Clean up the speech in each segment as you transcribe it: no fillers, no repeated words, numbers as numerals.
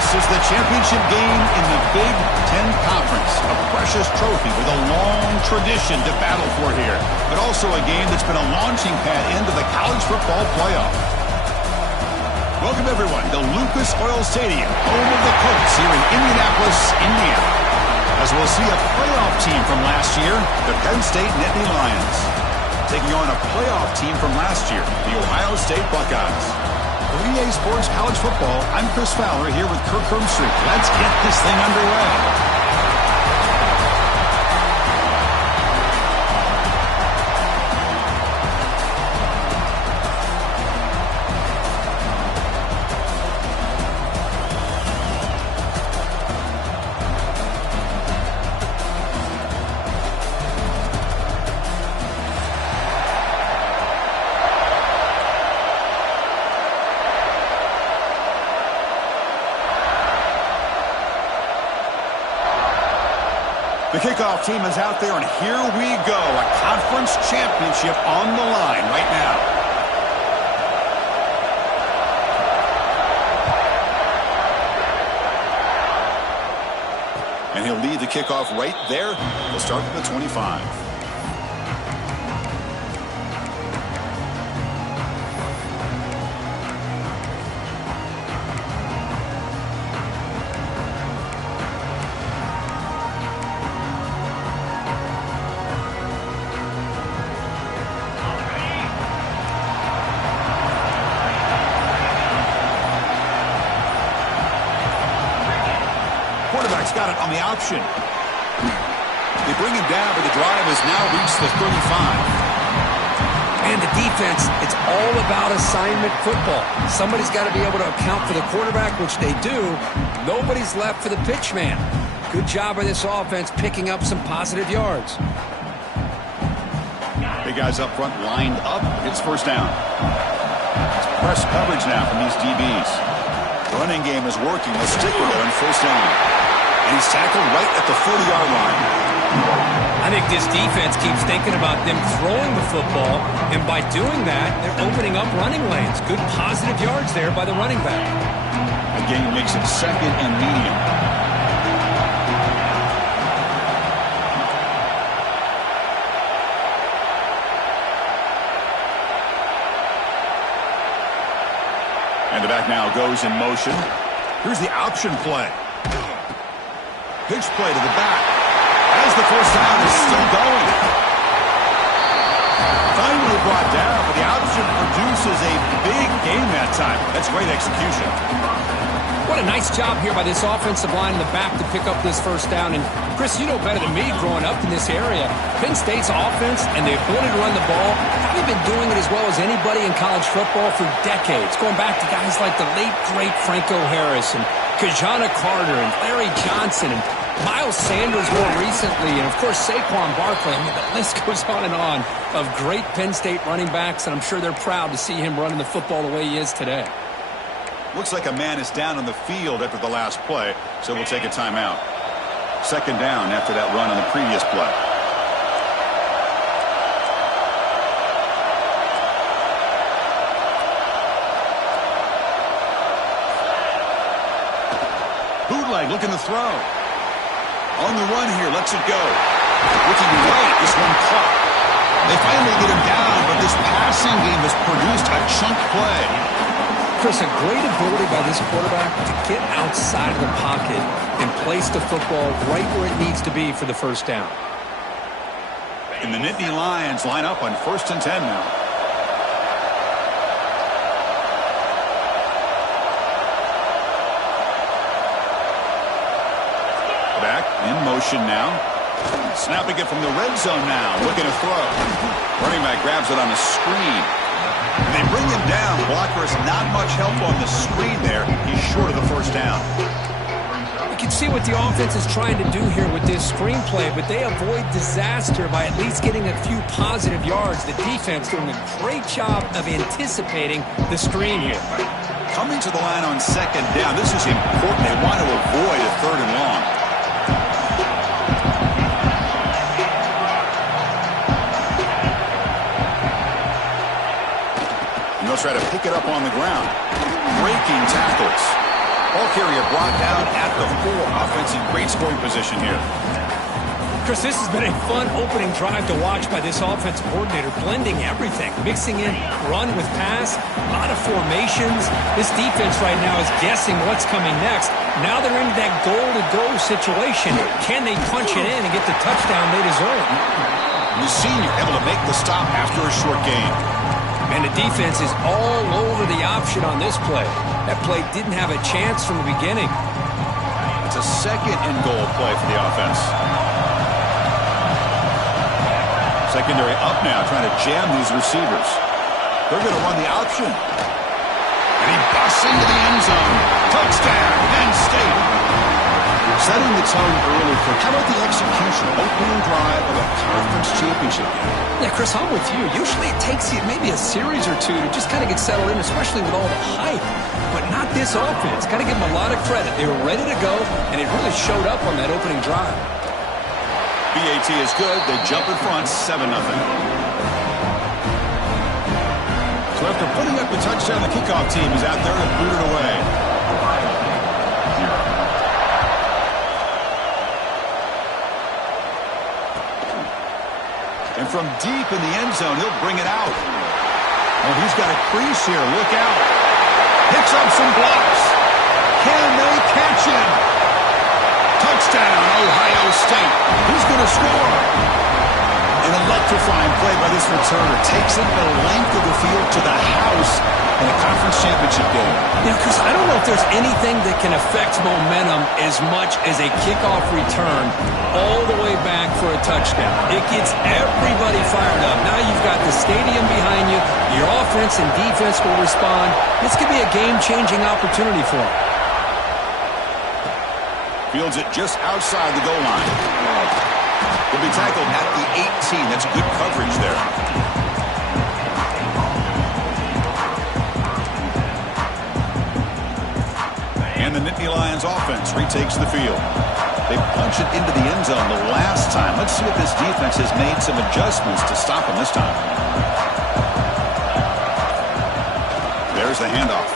This is the championship game in the Big Ten Conference. A precious trophy with a long tradition to battle for here. But also a game that's been a launching pad into the college football playoff. Welcome, everyone, to Lucas Oil Stadium, home of the Colts here in Indianapolis, Indiana. As we'll see a playoff team from last year, the Penn State Nittany Lions, taking on a playoff team from last year, the Ohio State Buckeyes. For EA Sports College Football, I'm Chris Fowler here with Kirk Hermstreet. Let's get this thing underway. The kickoff team is out there, and here we go. A conference championship on the line right now. And he'll lead the kickoff right there. He'll start at the 25. Quarterback's got it on the option. They bring him down, but the drive has now reached the 35. And the defense, it's all about assignment football. Somebody's got to be able to account for the quarterback, which they do. Nobody's left for the pitch man. Good job by this offense picking up some positive yards. Big guys up front lined up. It's first down. It's press coverage now from these DBs. Running game is working. They'll stick with it on first down. And he's tackled right at the 40-yard line. I think this defense keeps thinking about them throwing the football, and by doing that, they're opening up running lanes. Good positive yards there by the running back. Again, makes it second and medium. And the back now goes in motion. Here's the option play. Pitch play to the back. As the first down is still going. Finally brought down, but the option produces a big gain that time. That's great execution. What a nice job here by this offensive line in the back to pick up this first down. And, Chris, you know better than me growing up in this area. Penn State's offense and the ability to run the ball, they've been doing it as well as anybody in college football for decades, going back to guys like the late, great Franco Harris and Kajana Carter and Larry Johnson and Miles Sanders more recently, and, of course, Saquon Barkley. I mean, the list goes on and on of great Penn State running backs, and I'm sure they're proud to see him running the football the way he is today. Looks like a man is down on the field after the last play, so we'll take a timeout. Second down after that run on the previous play. Bootleg looking to throw. On the run here, lets it go. Looking right, this one caught. They finally get him down, but this passing game has produced a chunk play. Chris, a great ability by this quarterback to get outside of the pocket and place the football right where it needs to be for the first down. And the Nittany Lions line up on 1st and 10 now. Back in motion now. Snapping it from the red zone now. Looking to throw. Running back grabs it on a screen. And they bring him down. Blocker has not much help on the screen there. He's short of the first down. You can see what the offense is trying to do here with this screenplay, but they avoid disaster by at least getting a few positive yards. The defense doing a great job of anticipating the screen here. Coming to the line on second down. This is important. They want to avoid a third and long. They'll try to pick it up on the ground. Breaking tackles. Ball carrier brought down at the 4. Offensive great scoring position here. Chris, this has been a fun opening drive to watch by this offensive coordinator, blending everything, mixing in run with pass, a lot of formations. This defense right now is guessing what's coming next. Now they're into that goal-to-go situation. Can they punch it in and get the touchdown they deserve? The senior able to make the stop after a short gain. And the defense is all over the option on this play. That play didn't have a chance from the beginning. It's a second and goal play for the offense. Secondary up now, trying to jam these receivers. They're going to run the option. And he busts into the end zone. Touchdown, Penn State. Setting the tone early for how about the execution? Opening drive of a conference championship game. Yeah, Chris, I'm with you. Usually it takes you maybe a series or two to just kind of get settled in, especially with all the hype. But not this offense. Got to give them a lot of credit. They were ready to go, and it really showed up on that opening drive. BAT is good. They jump in front, 7-0. So after putting up the touchdown, the kickoff team is out there to boot it away. And from deep in the end zone, he'll bring it out. Oh, he's got a crease here. Look out. Picks up some blocks. Can they catch him? Touchdown, Ohio State. Who's going to score? An electrifying play by this returner. Takes it the length of the field to the house in a conference championship game. Yeah, Chris, I don't know if there's anything that can affect momentum as much as a kickoff return all the way back for a touchdown. It gets everybody fired up. Now you've got the stadium behind you. Your offense and defense will respond. This could be a game-changing opportunity for them. Fields it just outside the goal line. Will be tackled at the 18. That's good coverage there. And the Nittany Lions offense retakes the field. They punch it into the end zone the last time. Let's see if this defense has made some adjustments to stop them this time. There's the handoff.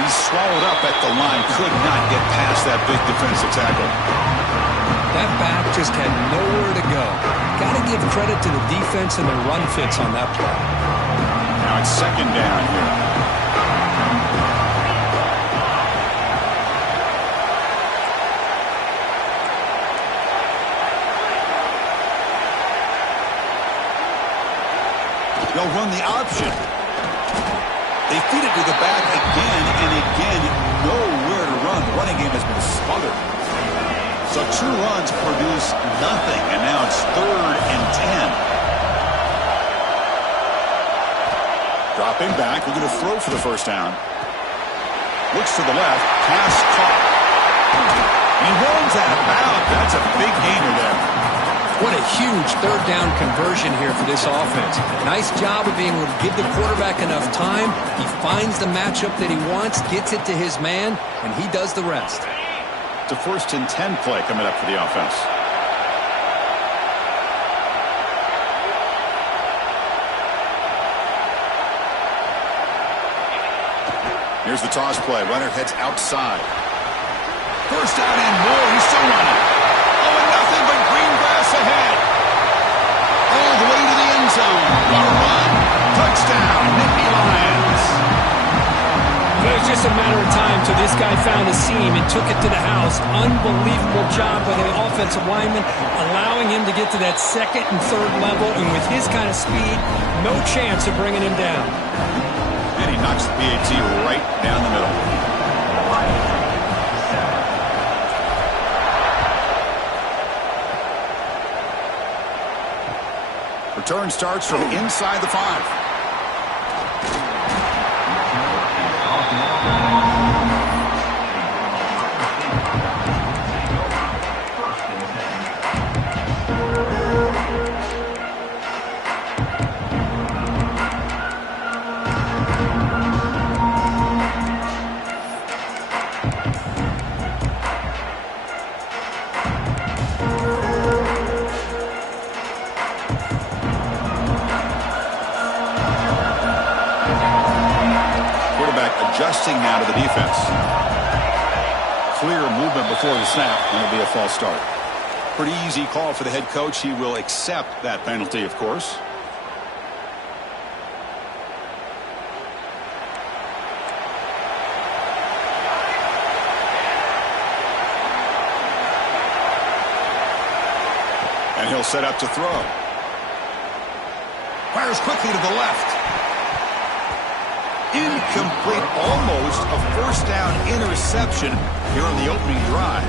He's swallowed up at the line. Could not get past that big defensive tackle. That back just had nowhere to go. Got to give credit to the defense and their run fits on that play. Now it's second down here. They'll run the option. They feed it to the back again and again. Nowhere to run. The running game has been smothered. So 2 runs produce nothing. And now it's 3rd and 10. Dropping back. We're going to throw for the first down. Looks to the left. Pass caught. He runs out of bounds. That's a big gainer there. What a huge 3rd down conversion here for this offense. Nice job of being able to give the quarterback enough time. He finds the matchup that he wants, gets it to his man, and he does the rest. It's a 1st and 10 play coming up for the offense. Here's the toss play. Runner heads outside. 1st down and more. He's still running. Oh, and nothing but green grass ahead. All the way to the end zone. What a run. Touchdown, Nittany Lions. It was just a matter of time till this guy found a seam and took it to the house. Unbelievable job by the offensive lineman, allowing him to get to that 2nd and 3rd level. And with his kind of speed, no chance of bringing him down. And he knocks the PAT right down the middle. Return starts from inside the 5. Adjusting now to the defense. clear movement before the snap, and it'll be a false start. Pretty easy call for the head coach. He will accept that penalty, of course. And he'll set up to throw. Fires quickly to the left. Incomplete, almost a first down interception here on the opening drive.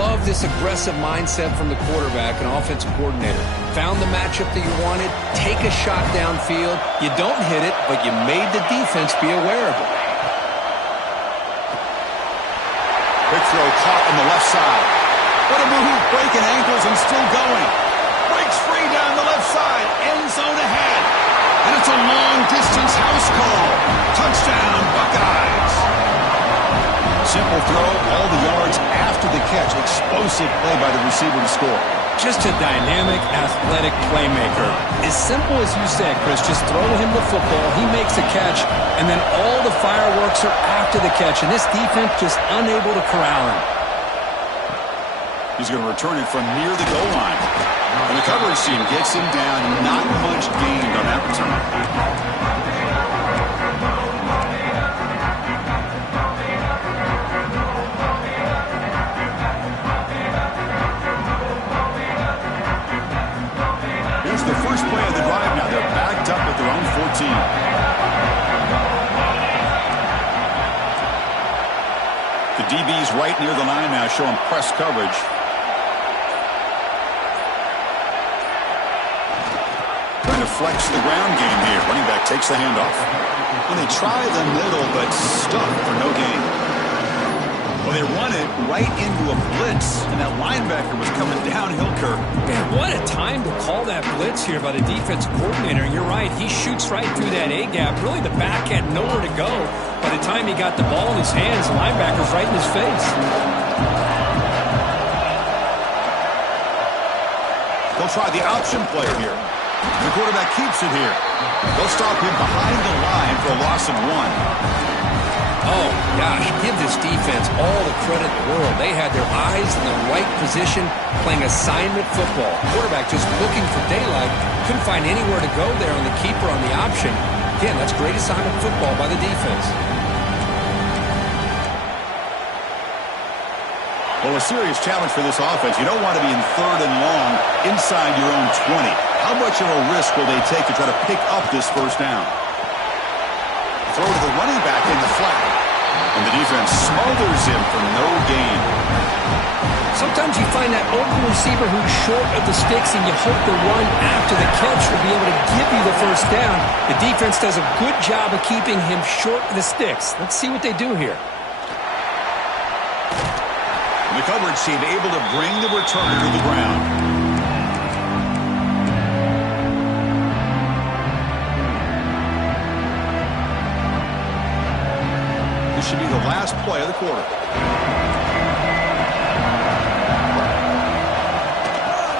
Love this aggressive mindset from the quarterback and offensive coordinator. Found the matchup that you wanted, take a shot downfield. You don't hit it, but you made the defense be aware of it. Quick throw caught on the left side. What a move, breaking ankles and still going. Breaks free down the left side, end zone ahead. And it's a long-distance house call. Touchdown, Buckeyes. Simple throw, all the yards after the catch. Explosive play by the receiver to score. Just a dynamic, athletic playmaker. As simple as you said, Chris, just throw him the football, he makes a catch, and then all the fireworks are after the catch. And this defense just unable to corral him. He's going to return it from near the goal line. And the coverage team gets him down. Not much gained on that return. Here's the first play of the drive now. They're backed up at their own 14. The DB's right near the line now, showing press coverage. Trying to flex the ground game here. Running back takes the handoff. Well, they try the middle, but stuck for no gain. Well, they run it right into a blitz, and that linebacker was coming downhill, Kirk. Man, what a time to call that blitz here by the defensive coordinator. And you're right, he shoots right through that A-gap. Really, the back had nowhere to go. By the time he got the ball in his hands, the linebacker's right in his face. They'll try the option play here. The quarterback keeps it here. They'll stop him behind the line for a loss of 1. Oh, gosh, give this defense all the credit in the world. They had their eyes in the right position, playing assignment football. Quarterback just looking for daylight. Couldn't find anywhere to go there on the keeper on the option. Again, that's great assignment football by the defense. Well, a serious challenge for this offense. You don't want to be in 3rd and long inside your own 20. How much of a risk will they take to try to pick up this first down? Throw to the running back in the flat. And the defense smothers him for no gain. Sometimes you find that open receiver who's short of the sticks, and you hope the run after the catch will be able to give you the first down. The defense does a good job of keeping him short of the sticks. Let's see what they do here. The coverage team able to bring the returner to the ground. This should be the last play of the quarter.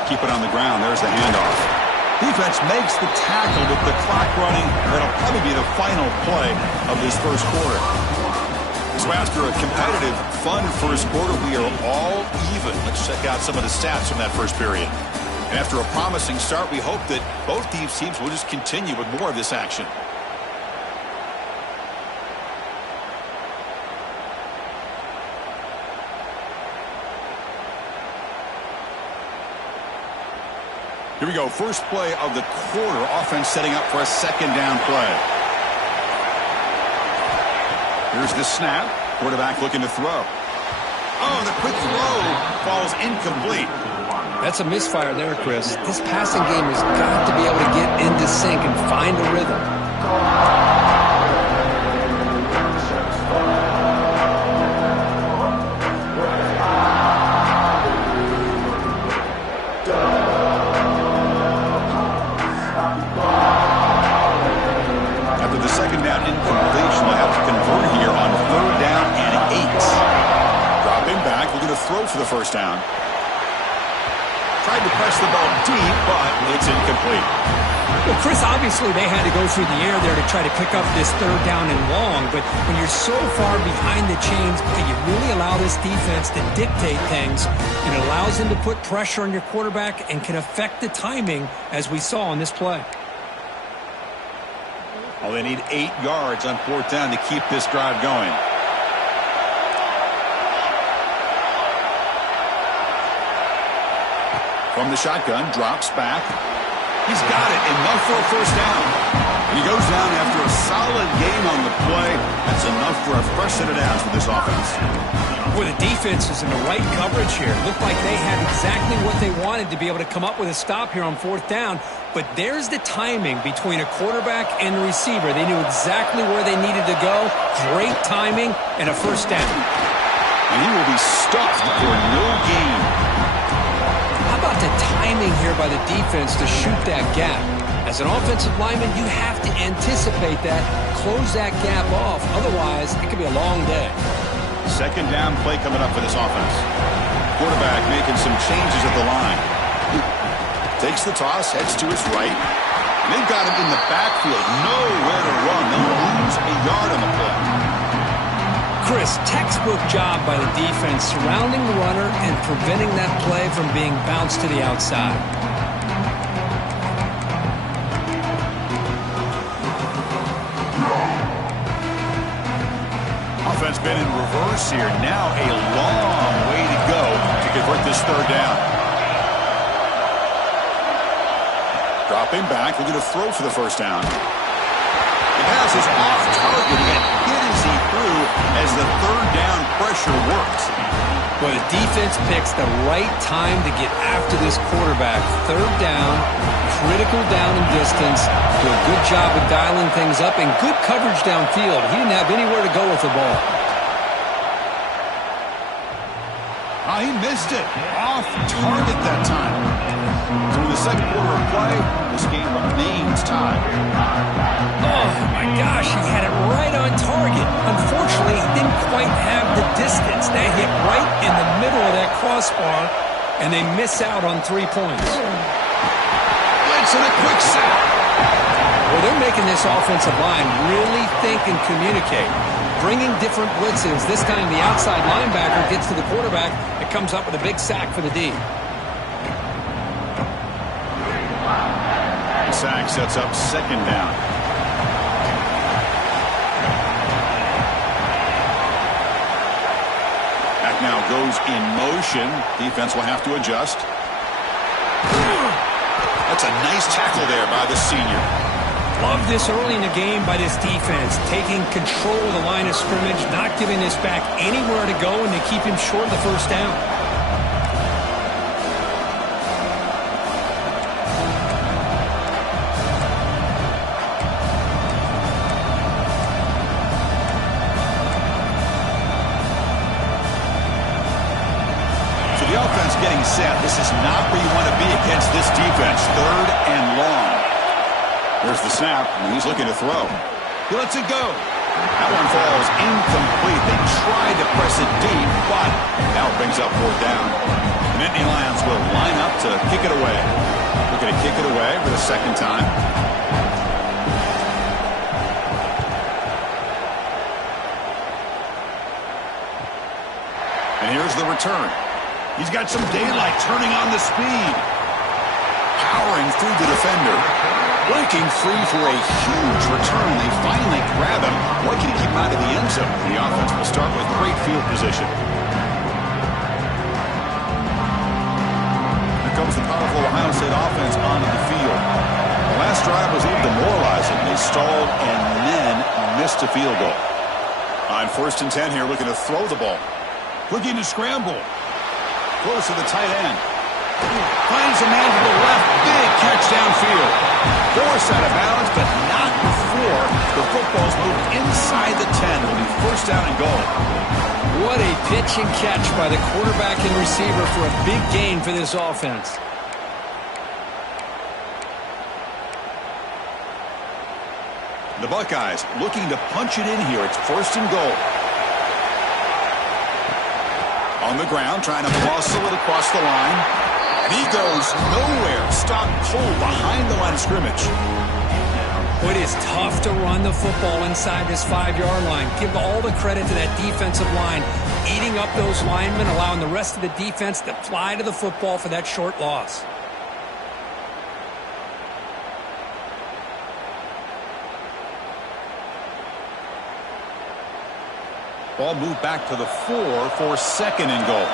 Keep it on the ground. There's the handoff. Defense makes the tackle with the clock running. That'll probably be the final play of this first quarter. So after a competitive, fun first quarter, we are all even. Let's check out some of the stats from that first period. And after a promising start, we hope that both these teams will just continue with more of this action. Here we go. First play of the quarter. Offense setting up for a second down play. Here's the snap. Quarterback looking to throw. Oh, the quick throw falls incomplete. That's a misfire there, Chris. This passing game has got to be able to get into sync and find a rhythm. After the second down incompletion, they'll have to convert here on 3rd down and 8. Dropping back, looking to throw for the first down. Tried tried to press the ball deep, but it's incomplete. Well, Chris, obviously they had to go through the air there to try to pick up this third down and long, but when you're so far behind the chains, can you really allow this defense to dictate things? It allows them to put pressure on your quarterback and can affect the timing, as we saw on this play. Oh, they need 8 yards on 4th down to keep this drive going. From the shotgun, drops back. He's got it, enough for a first down. He goes down after a solid gain on the play. That's enough for a fresh set of downs for this offense. Well, the defense is in the right coverage here. It looked like they had exactly what they wanted to be able to come up with a stop here on 4th down. But there's the timing between a quarterback and the receiver. They knew exactly where they needed to go. Great timing and a first down. And he will be stuffed for no gain. How about the timing here by the defense to shoot that gap? As an offensive lineman, you have to anticipate that, close that gap off. Otherwise, it could be a long day. Second down play coming up for this offense. Quarterback making some changes at the line. Takes the toss, heads to his right. And they've got him in the backfield. Nowhere to run. They'll lose a yard on the play. Chris, textbook job by the defense surrounding the runner and preventing that play from being bounced to the outside. Offense been in reverse here. Now a long way to go to convert this third down. Dropping back, looking to throw for the first down. The pass is off target and hit as he threw as the third down pressure works. Well, the defense picks the right time to get after this quarterback. Third down, critical down and distance. Do a good job of dialing things up and good coverage downfield. He didn't have anywhere to go with the ball. He missed it. Off target that time. Through the second quarter of play, this game remains tied. Oh, my gosh, he had it right on target. Unfortunately, he didn't quite have the distance. That hit right in the middle of that crossbar, and they miss out on 3 points. Blitz and a quick sack. Well, they're making this offensive line really think and communicate. Bringing different blitzes. This time the outside linebacker gets to the quarterback. It comes up with a big sack for the D. The sack sets up second down. Back now goes in motion. Defense will have to adjust. That's a nice tackle there by the senior. Love this early in the game by this defense, taking control of the line of scrimmage, not giving this back anywhere to go, and they keep him short of the first down. So the offense getting set. This is not where you want to be against this defense. Third and long. There's the snap, and he's looking to throw. He lets it go. That one falls incomplete. They tried to press it deep, but now it brings up 4th down. The Nittany Lions will line up to kick it away. Looking to kick it away for the second time. And here's the return. He's got some daylight turning on the speed. Powering through the defender. Breaking free for a huge return. They finally grab him. Working to keep him out of the end zone. The offense will start with great field position. Here comes the powerful Ohio State offense onto the field. The last drive was a little demoralizing. They stalled and then missed a field goal. On 1st and 10 here, looking to throw the ball. Looking to scramble. Close to the tight end. Finds a man to the left. Big catch downfield. Forced out of bounds, but not before the football's moved inside the 10. It'll be first down and goal. What a pitch and catch by the quarterback and receiver for a big gain for this offense. The Buckeyes looking to punch it in here. It's first and goal. On the ground, trying to muscle it across the line. He goes nowhere. Stopped cold behind the line of scrimmage. It is tough to run the football inside this 5-yard line. Give all the credit to that defensive line, eating up those linemen, allowing the rest of the defense to fly to the football for that short loss. Ball moved back to the 4 for 2nd and goal.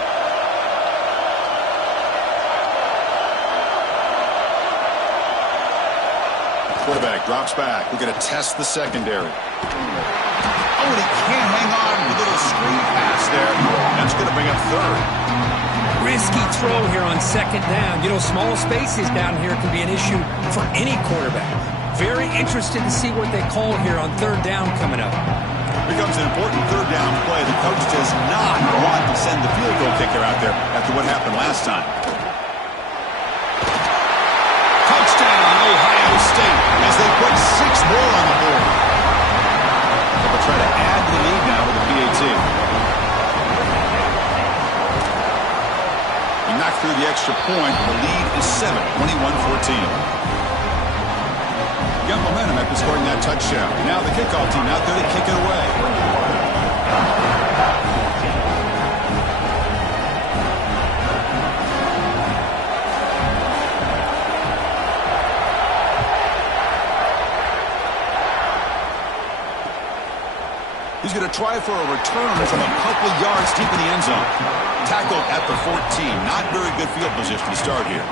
Quarterback drops back. We're going to test the secondary. Oh, and he can't hang on. A little screen pass there. That's going to bring up 3rd. Risky throw here on 2nd down. You know, small spaces down here can be an issue for any quarterback. Very interested to see what they call here on 3rd down coming up. Becomes an important 3rd down play. The coach does not want to send the field goal kicker out there after what happened last time. Touchdown, Ohio State, as they put 6 more on the board. They'll try to add to the lead now with the PAT. He knocked through the extra point. The lead is 7, 21-14. Got momentum after scoring that touchdown. Now the kickoff team out there to kick it away. He's going to try for a return from a couple yards deep in the end zone. Tackled at the 14. Not very good field position to start here.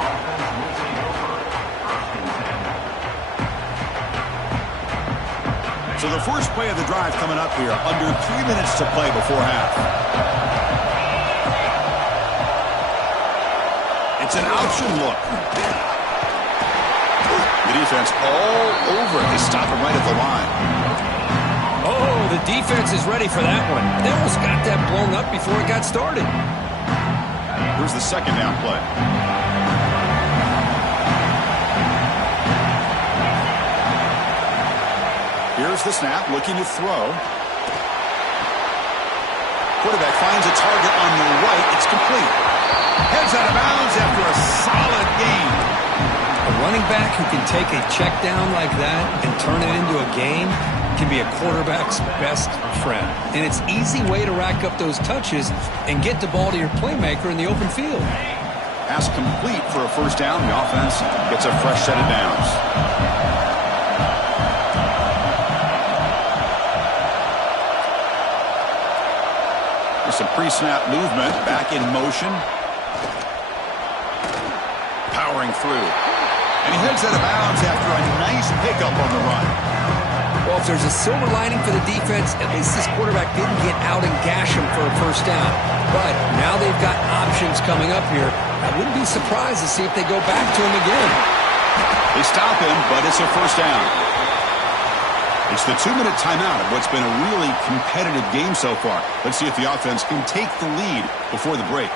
So the first play of the drive coming up here. Under 3 minutes to play before half. It's an option look. The defense all over it. They stop him right at the line. Oh, the defense is ready for that one. They almost got that blown up before it got started. Here's the 2nd down play. Here's the snap, looking to throw. Quarterback finds a target on the right. It's complete. Heads out of bounds after a solid gain. A running back who can take a check down like that and turn it into a gain can be a quarterback's best friend. And it's an easy way to rack up those touches and get the ball to your playmaker in the open field. Pass complete for a 1st down. The offense gets a fresh set of downs. Some pre-snap movement, back in motion. Powering through. And he heads out of bounds after a nice pickup on the run. Well, if there's a silver lining for the defense, at least this quarterback didn't get out and gash him for a 1st down. But now they've got options coming up here. I wouldn't be surprised to see if they go back to him again. They stop him, but it's a 1st down. It's the 2-minute timeout of what's been a really competitive game so far. Let's see if the offense can take the lead before the break.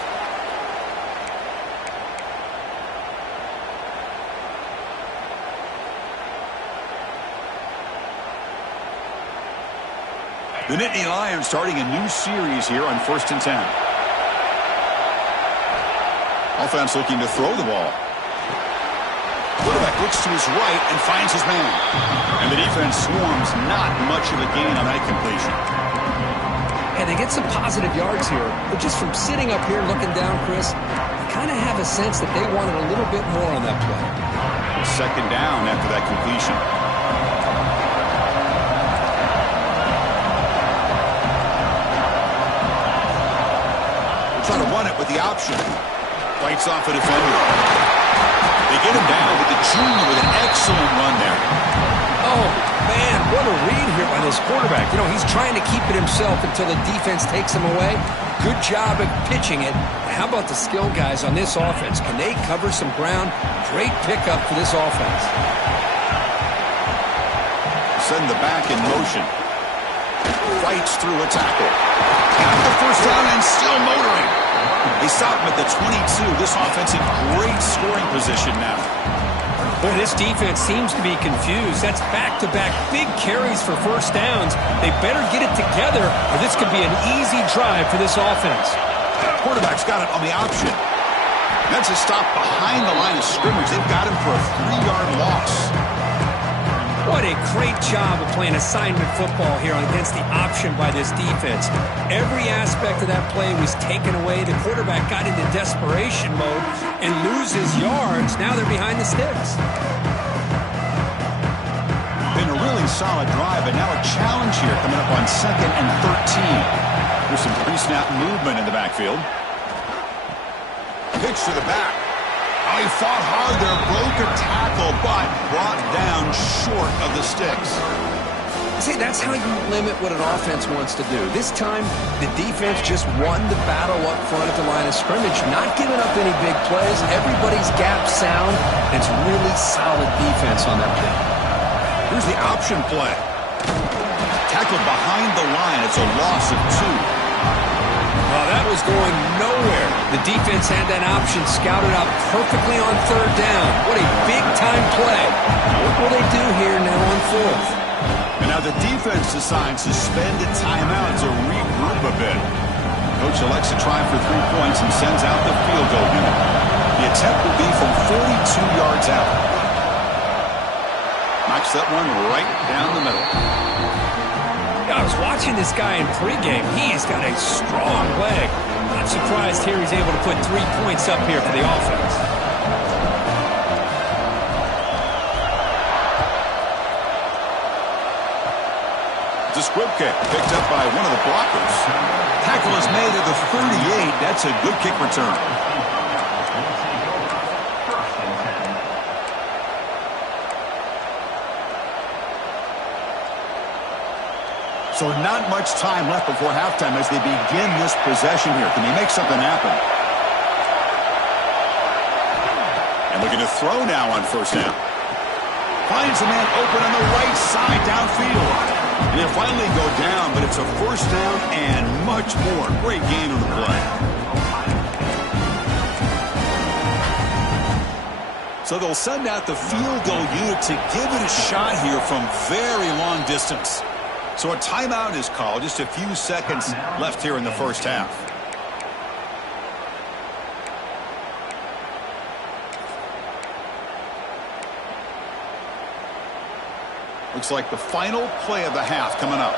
The Nittany Lions starting a new series here on 1st and 10. Offense looking to throw the ball. Quarterback looks to his right and finds his man. And the defense swarms. Not much of a gain on that completion. And they get some positive yards here. But just from sitting up here looking down, Chris, I kind of have a sense that they wanted a little bit more on that play. 2nd down after that completion. They're trying to run it with the option. Fights off a defender. They get him down with the junior with an excellent run there. Oh, man, what a read here by this quarterback. You know, he's trying to keep it himself until the defense takes him away. Good job at pitching it. How about the skill guys on this offense? Can they cover some ground? Great pickup for this offense. Send the back in motion. Fights through a tackle. Got the 1st down and still motoring. They stop him at the 22. This offense in great scoring position now. Boy, this defense seems to be confused. That's back-to-back big carries for 1st downs. They better get it together, or this could be an easy drive for this offense. Quarterback's got it on the option. That's a stop behind the line of scrimmage. They've got him for a 3-yard loss. What a great job of playing assignment football here against the option by this defense. Every aspect of that play was taken away. The quarterback got into desperation mode and loses yards. Now they're behind the sticks. Been a really solid drive, but now a challenge here coming up on 2nd and 13. There's some pre-snap movement in the backfield. Pitch to the back. Oh, he fought hard there, broke a tackle, but brought down short of the sticks. See, that's how you limit what an offense wants to do. This time, the defense just won the battle up front at the line of scrimmage, not giving up any big plays. Everybody's gap sound. It's really solid defense on that play. Here's the option play. Tackled behind the line. It's a loss of 2. Well, that was going nowhere. The defense had that option scouted out perfectly on 3rd down. What a big-time play. What will they do here now on 4th? And now the defense decides to spend a timeout to regroup a bit. Coach elects to try for 3 points and sends out the field goal unit. The attempt will be from 42 yards out. Knocks that one right down the middle. I was watching this guy in pregame. He's got a strong leg. Not surprised here he's able to put 3 points up here for the offense. It's a squib kick picked up by one of the blockers. Tackle is made at the 38. That's a good kick return. So not much time left before halftime as they begin this possession here. Can they make something happen? And looking to throw now on 1st down. Finds a man open on the right side downfield. And they'll finally go down, but it's a 1st down and much more. Great gain on the play. So they'll send out the field goal unit to give it a shot here from very long distance. So a timeout is called. Just a few seconds left here in the 1st half. Looks like the final play of the half coming up.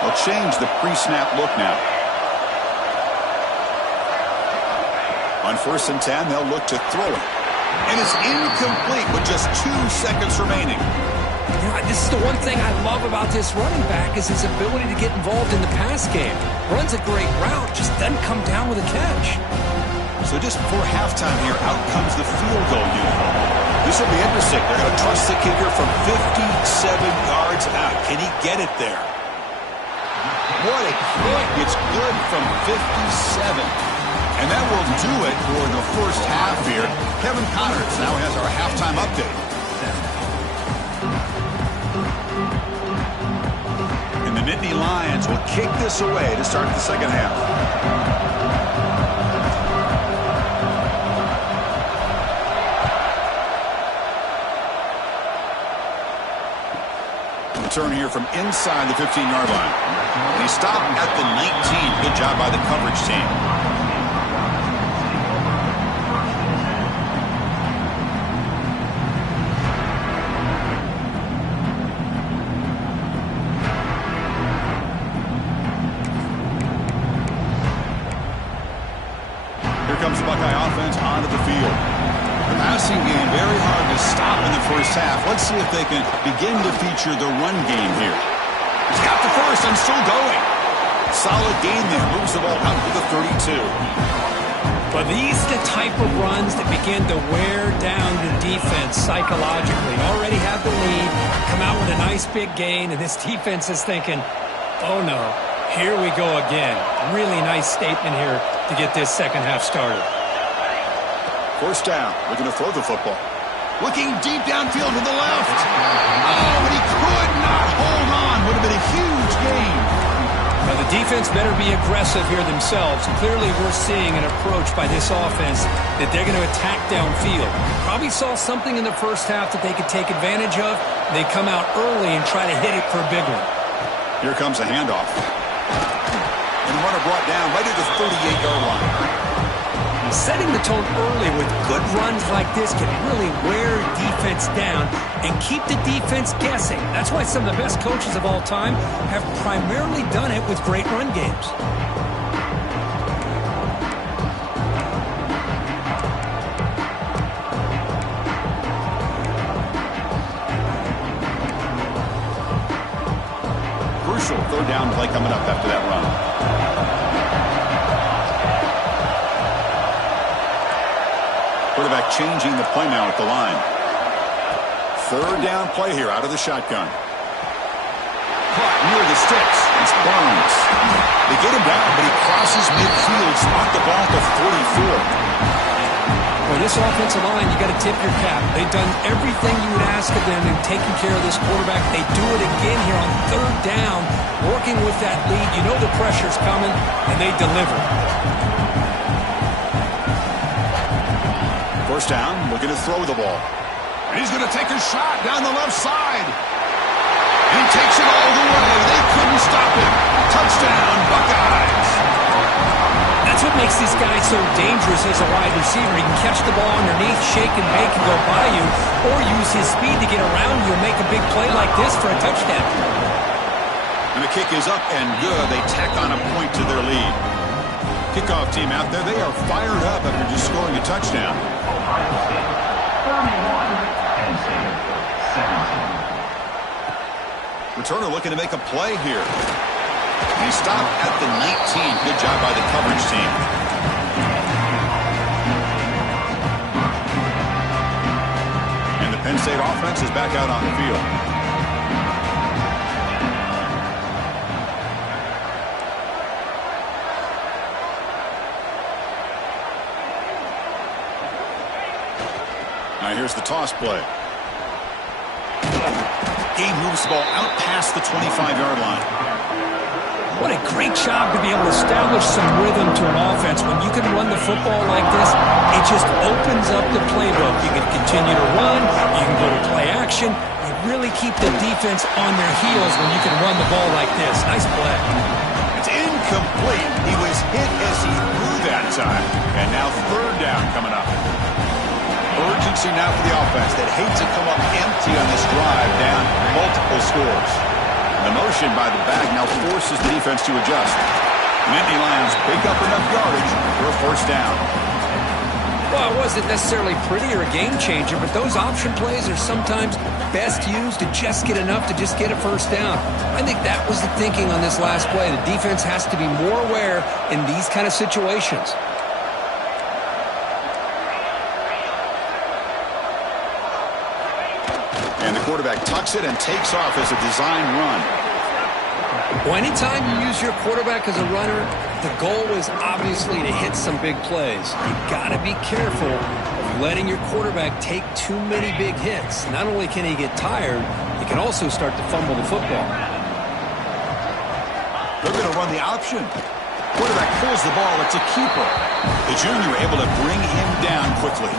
They'll change the pre-snap look now. On 1st and 10, they'll look to throw it. And it's incomplete with just 2 seconds remaining. You know, this is the one thing I love about this running back is his ability to get involved in the pass game. Runs a great route, just doesn't come down with a catch. So just before halftime here, out comes the field goal unit. This will be interesting. They're going to trust the kicker from 57 yards out. Can he get it there? What a kick. It's good from 57. And that will do it for the 1st half here. Kevin Connors now has our halftime update. And the Nittany Lions will kick this away to start the 2nd half. Return here from inside the 15-yard line. And he stopped at the 19. Good job by the coverage team. Comes the Buckeye offense onto the field. The passing game very hard to stop in the 1st half. Let's see if they can begin to feature the run game here. He's got the 1st and still going. Solid gain there. Moves the ball out to the 32. But these are the type of runs that begin to wear down the defense psychologically. Already have the lead, come out with a nice big gain, and this defense is thinking, oh no, here we go again. Really nice statement here to get this 2nd half started. 1st down. Looking to throw the football. Looking deep downfield to the left. Oh, but he could not hold on. Would have been a huge gain. Now the defense better be aggressive here themselves. Clearly we're seeing an approach by this offense that they're going to attack downfield. Probably saw something in the 1st half that they could take advantage of. They come out early and try to hit it for a big one. Here comes a handoff. And runner brought down right at the 38-yard line. Setting the tone early with good runs like this can really wear defense down and keep the defense guessing. That's why some of the best coaches of all time have primarily done it with great run games. Crucial third down play coming up after that run. Quarterback changing the play now at the line. Third down play here out of the shotgun. Caught near the sticks. It's Burns. They get him down, but he crosses midfield, spot the ball at the 44. Well, this offensive line, you got to tip your cap. They've done everything you would ask of them in taking care of this quarterback. They do it again here on third down, working with that lead. You know the pressure's coming, and they deliver. First down, looking to throw the ball. And he's going to take a shot down the left side. And he takes it all the way. They couldn't stop him. Touchdown, Buckeyes. That's what makes this guy so dangerous as a wide receiver. He can catch the ball underneath, shake and bake and go by you, or use his speed to get around you and make a big play like this for a touchdown. And the kick is up and good. They tack on a point to their lead. Kickoff team out there, they are fired up after just scoring a touchdown. 31-17. Returner looking to make a play here. He stopped at the 19. Good job by the coverage team. And the Penn State offense is back out on the field. Now here's the toss play. Gabe moves the ball out past the 25-yard line. What a great job to be able to establish some rhythm to an offense. When you can run the football like this, it just opens up the playbook. You can continue to run. You can go to play action. You really keep the defense on their heels when you can run the ball like this. Nice play. It's incomplete. He was hit as he threw that time. And now third down coming up. Urgency now for the offense that hates to come up empty on this drive, down multiple scores. The motion by the back now forces the defense to adjust. Nittany Lions pick up enough yardage for a first down. Well, it wasn't necessarily pretty or a game changer, but those option plays are sometimes best used to just get enough to just get a first down. I think that was the thinking on this last play. The defense has to be more aware in these kind of situations. And the quarterback tucks it and takes off as a design run. Well, anytime you use your quarterback as a runner, the goal is obviously to hit some big plays. You've got to be careful of letting your quarterback take too many big hits. Not only can he get tired, he can also start to fumble the football. They're going to run the option. Quarterback pulls the ball. It's a keeper. The junior able to bring him down quickly.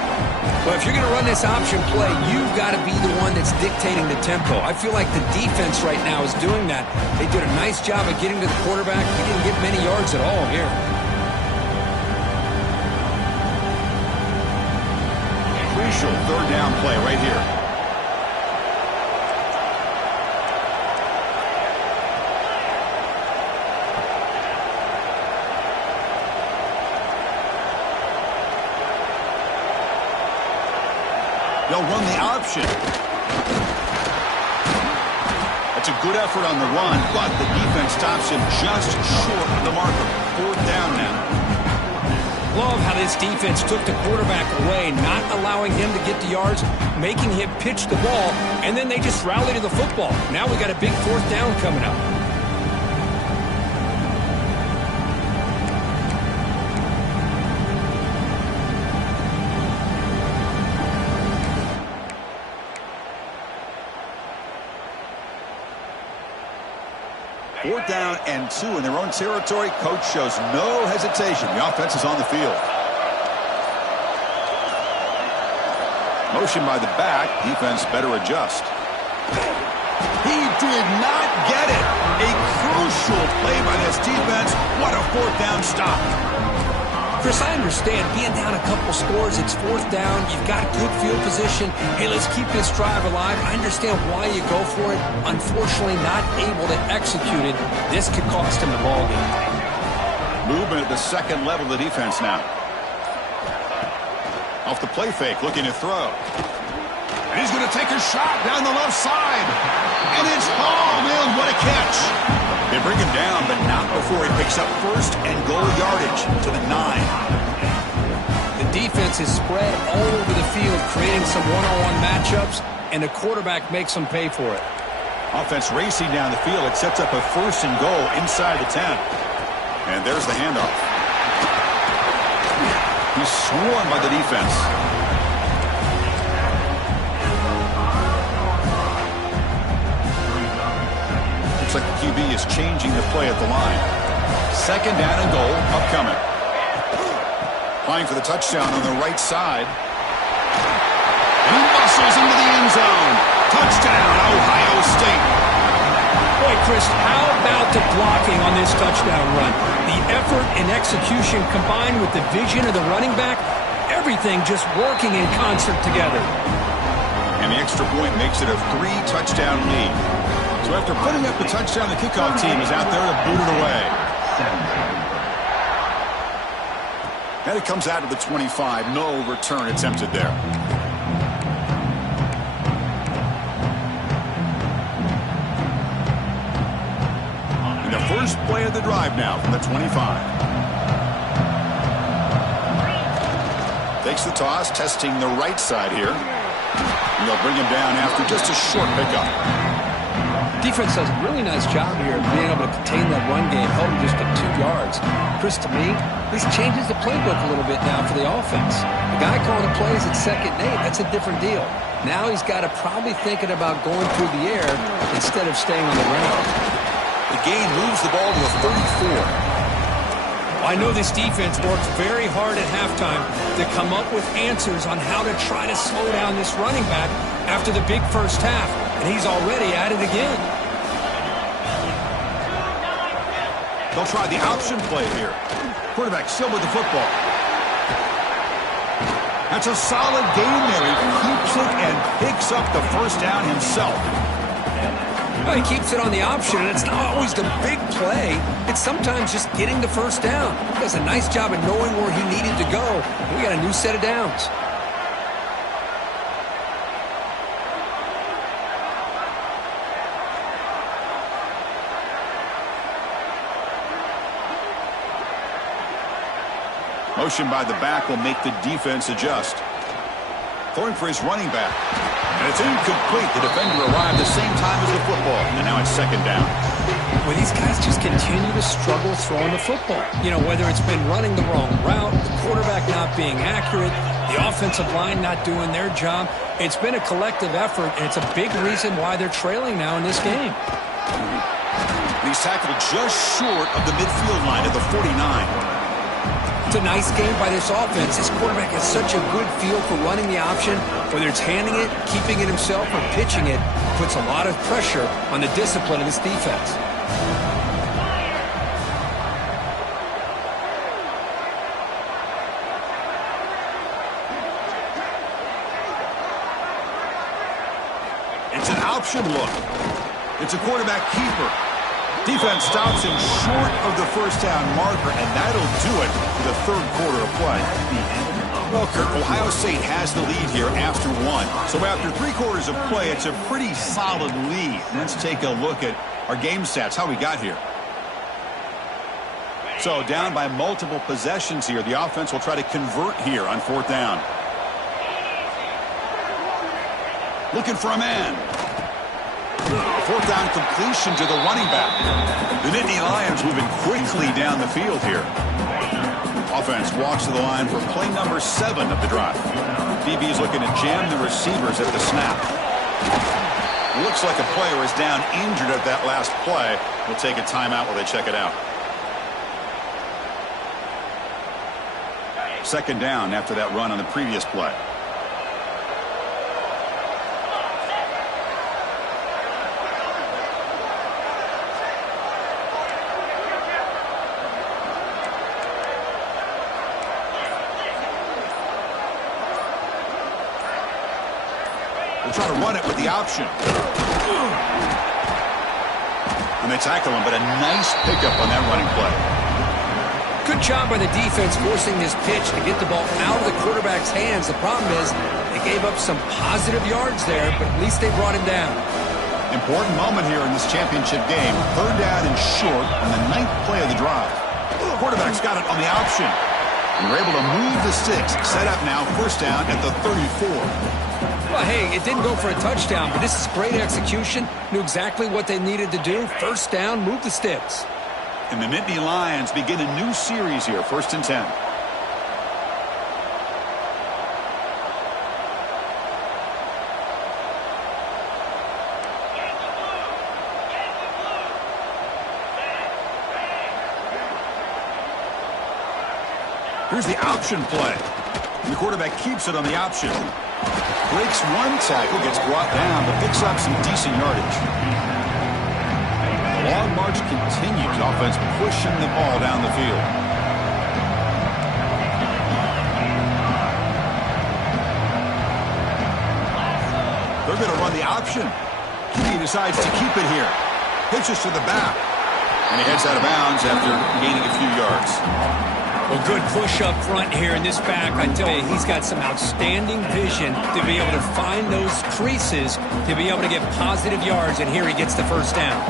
Well, if you're going to run this option play, you've got to be the one that's dictating the tempo. I feel like the defense right now is doing that. They did a nice job of getting to the quarterback. He didn't get many yards at all here. Crucial third down play right here. They'll run the option. That's a good effort on the run, but the defense stops him just short of the marker. Fourth down now. Love how this defense took the quarterback away, not allowing him to get the yards, making him pitch the ball, and then they just rally to the football. Now we got a big fourth down coming up. Fourth down and 2 in their own territory. Coach shows no hesitation. The offense is on the field. Motion by the back. Defense better adjust. He did not get it. A crucial play by this defense. What a fourth down stop. Chris, I understand being down a couple scores, it's fourth down, you've got good field position. Hey, let's keep this drive alive. I understand why you go for it. Unfortunately, not able to execute it. This could cost him the ball game. Movement at the second level of the defense now. Off the play fake, looking to throw. And he's going to take a shot down the left side. And it's hauled in. What a catch. They bring him down, but not before he picks up first and goal yardage to the 9. The defense is spread all over the field, creating some one-on-one matchups, and the quarterback makes them pay for it. Offense racing down the field. It sets up a first and goal inside the 10. And there's the handoff. He's swarmed by the defense. Looks like the QB is changing the play at the line. Second down and goal, upcoming. Applying for the touchdown on the right side. And he muscles into the end zone. Touchdown, Ohio State. Boy, Chris, how about the blocking on this touchdown run? The effort and execution combined with the vision of the running back, everything just working in concert together. And the extra point makes it a 3-touchdown lead. So after putting up the touchdown, the kickoff team is out there to boot it away. And it comes out of the 25. No return attempted there. And the first play of the drive now from the 25. Takes the toss, testing the right side here. And they'll bring him down after just a short pickup. Defense does a really nice job here of being able to contain that run game, held him just at 2 yards. Chris, to me, this changes the playbook a little bit now for the offense. The guy calling the plays at 2nd and 8, that's a different deal. Now he's got to probably thinking about going through the air instead of staying on the ground. The gain moves the ball to a 34. I know this defense worked very hard at halftime to come up with answers on how to try to slow down this running back after the big first half, and he's already at it again. They'll try the option play here. Quarterback still with the football. That's a solid gain there. He keeps it and picks up the first down himself. Well, he keeps it on the option, and it's not always the big play. It's sometimes just getting the first down. He does a nice job of knowing where he needed to go. We got a new set of downs. Motion by the back will make the defense adjust. Throwing for his running back. And it's incomplete. The defender arrived the same time as the football. And now it's 2nd down. Well, these guys just continue to struggle throwing the football. You know, whether it's been running the wrong route, the quarterback not being accurate, the offensive line not doing their job. It's been a collective effort, and it's a big reason why they're trailing now in this game. He's tackled just short of the midfield line at the 49. It's a nice game by this offense. This quarterback has such a good feel for running the option. Whether it's handing it, keeping it himself, or pitching it, puts a lot of pressure on the discipline of this defense. It's an option look. It's a quarterback keeper. Defense stops him short of the first down marker, and that'll do it for the 3rd quarter of play. Well, Kurt, Ohio State has the lead here after 1. So after 3 quarters of play, it's a pretty solid lead. Let's take a look at our game stats, how we got here. So down by multiple possessions here. The offense will try to convert here on 4th down. Looking for a man. 4th down completion to the running back. The Nittany Lions moving quickly down the field here. Offense walks to the line for play number 7 of the drive. DB is looking to jam the receivers at the snap. Looks like a player is down injured at that last play. We'll take a timeout while they check it out. 2nd down after that run on the previous play. They'll try to run it with the option. And they tackle him, but a nice pickup on that running play. Good job by the defense forcing this pitch to get the ball out of the quarterback's hands. The problem is they gave up some positive yards there, but at least they brought him down. Important moment here in this championship game. 3rd down and short on the 9th play of the drive. The quarterback's got it on the option. And we're able to move the sticks. Set up now, 1st down at the 34. Well, hey, it didn't go for a touchdown, but this is great execution. Knew exactly what they needed to do. 1st down, move the sticks. And the Nittany Lions begin a new series here, 1st and 10. Here's the option play. And the quarterback keeps it on the option. Breaks one tackle, gets brought down, but picks up some decent yardage. The long march continues. Offense pushing the ball down the field. They're going to run the option. He decides to keep it here. Pitches to the back. And he heads out of bounds after gaining a few yards. Well, good push up front here in this back. I tell you, he's got some outstanding vision to be able to find those creases, to be able to get positive yards, and here he gets the 1st down.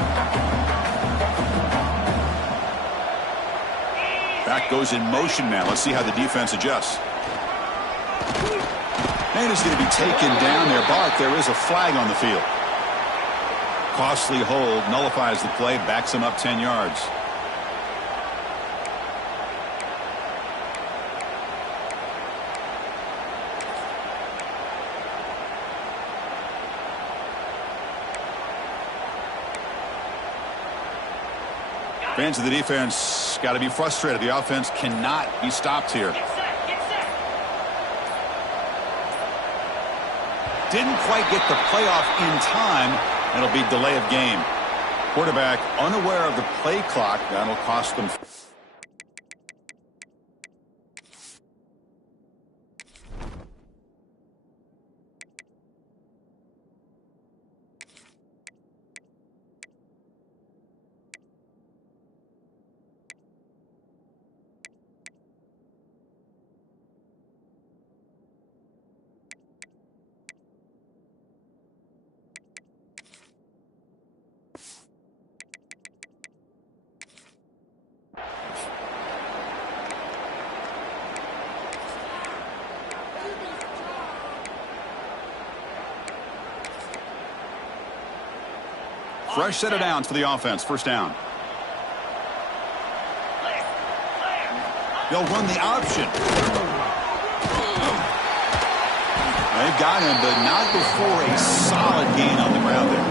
Back goes in motion now. Let's see how the defense adjusts. And he's going to be taken down there, but there is a flag on the field. Costly hold, nullifies the play, backs him up 10 yards. Fans of the defense got to be frustrated. The offense cannot be stopped here. Didn't quite get the playoff in time. It'll be delay of game. Quarterback unaware of the play clock. That'll cost them. Fresh set of downs for the offense. 1st down. They'll run the option. They've got him, but not before a solid gain on the ground there.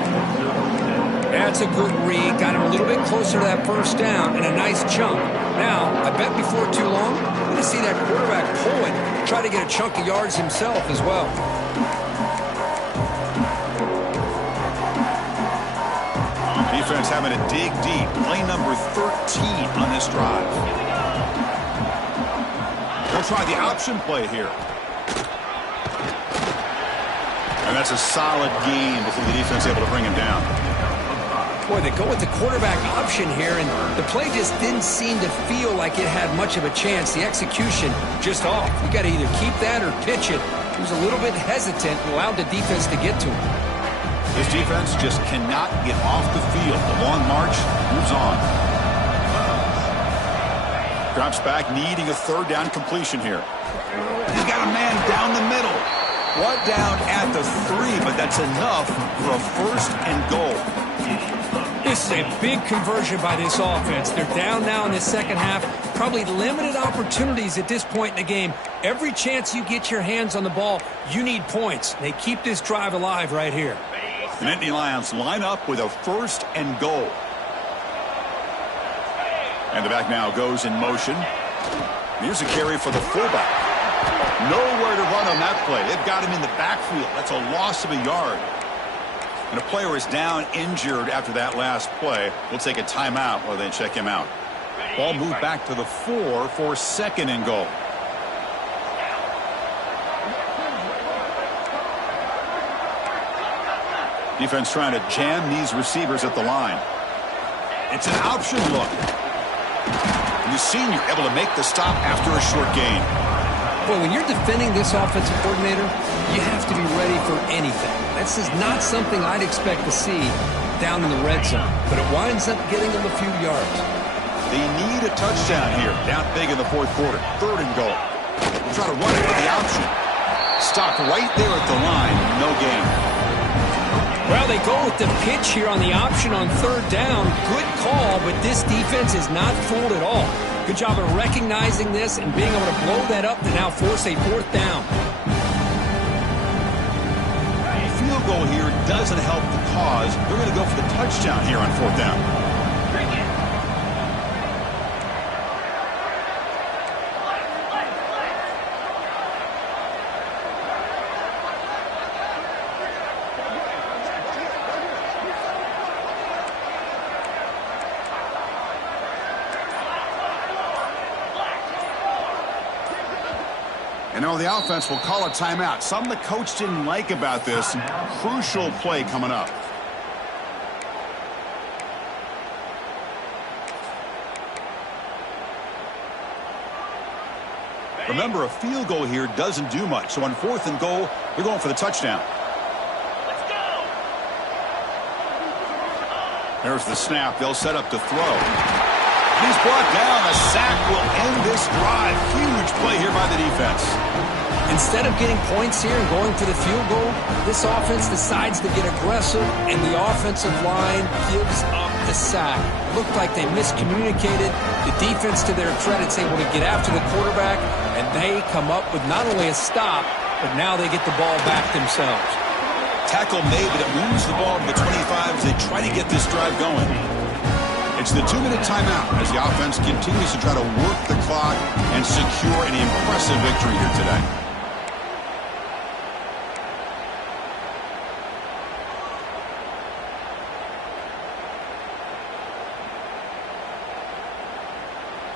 That's a good read. Got him a little bit closer to that 1st down and a nice jump. Now, I bet before too long, we're going to see that quarterback pull it, try to get a chunk of yards himself as well. Defense having to dig deep. Play number 13 on this drive. They'll try the option play here. And that's a solid gain before the defense able to bring him down. Boy, they go with the quarterback option here, and the play just didn't seem to feel like it had much of a chance. The execution just off. You got to either keep that or pitch it. He was a little bit hesitant and allowed the defense to get to him. This defense just cannot get off the field. The long march moves on. Drops back, needing a 3rd down completion here. He's got a man down the middle. One down at the 3, but that's enough for a 1st and goal. This is a big conversion by this offense. They're down now in the 2nd half. Probably limited opportunities at this point in the game. Every chance you get your hands on the ball, you need points. They keep this drive alive right here. The Nittany Lions line up with a 1st and goal. And the back now goes in motion. Here's a carry for the fullback. Nowhere to run on that play. They've got him in the backfield. That's a loss of a yard. And a player is down injured after that last play. We'll take a timeout while they check him out. Ball moved back to the 4 for 2nd and goal. Defense trying to jam these receivers at the line. It's an option look. And the senior able to make the stop after a short gain. Well, when you're defending this offensive coordinator, you have to be ready for anything. This is not something I'd expect to see down in the red zone, but it winds up getting them a few yards. They need a touchdown here, down big in the fourth quarter. 3rd and goal. We'll try to run it with the option. Stopped right there at the line, no gain. Well, they go with the pitch here on the option on 3rd down. Good call, but this defense is not fooled at all. Good job of recognizing this and being able to blow that up to now force a 4th down. A field goal here doesn't help the cause. They're going to go for the touchdown here on 4th down. And now the offense will call a timeout. Something the coach didn't like about this. Crucial play coming up. Remember, a field goal here doesn't do much. So on 4th and goal, they're going for the touchdown. Let's go. There's the snap. They'll set up to throw. He's brought down. A sack will end this drive. Huge play here by the defense. Instead of getting points here and going for the field goal, this offense decides to get aggressive, and the offensive line gives up the sack. Looked like they miscommunicated. The defense, to their credit, is able to get after the quarterback, and they come up with not only a stop, but now they get the ball back themselves. Tackle made, but it moves the ball to the 25 as they try to get this drive going. It's the 2-minute timeout as the offense continues to try to work the clock and secure an impressive victory here today.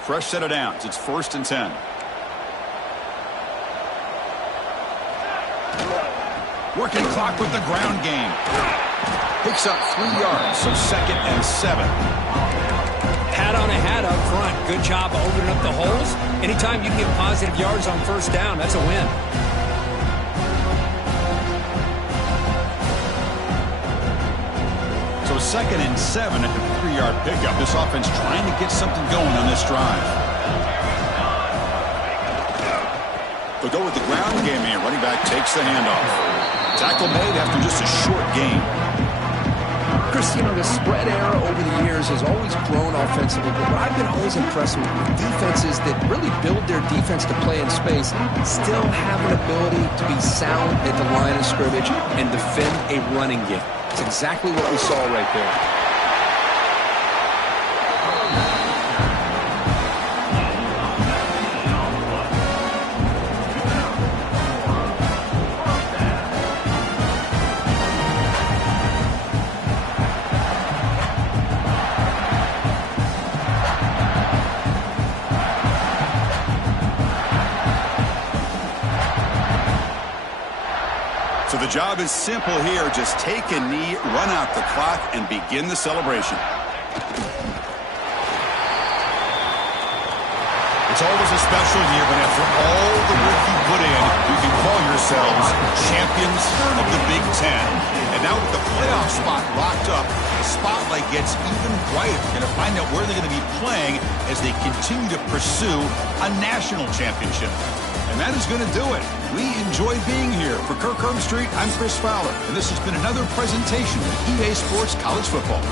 Fresh set of downs. It's 1st and 10. Working clock with the ground game. Picks up 3 yards, so 2nd and 7. Hat on a hat up front. Good job of opening up the holes. Anytime you can get positive yards on 1st down, that's a win. So 2nd and 7 at the 3-yard pickup. This offense trying to get something going on this drive. They'll go with the ground game here. Running back takes the handoff. Tackle made after just a short gain. Chris, you know, the spread era over the years has always grown offensively, but what I've been always impressed with defenses that really build their defense to play in space still have an ability to be sound at the line of scrimmage and defend a running game. It's exactly what we saw right there. So the job is simple here. Just take a knee, run out the clock, and begin the celebration. It's always a special year, but after all the work you put in, you can call yourselves champions of the Big Ten. And now with the playoff spot locked up, the spotlight gets even brighter. You're going to find out where they're going to be playing as they continue to pursue a national championship. And that is going to do it. We enjoyed being here. For Kirk Herbstreit, I'm Chris Fowler, and this has been another presentation of EA Sports College Football.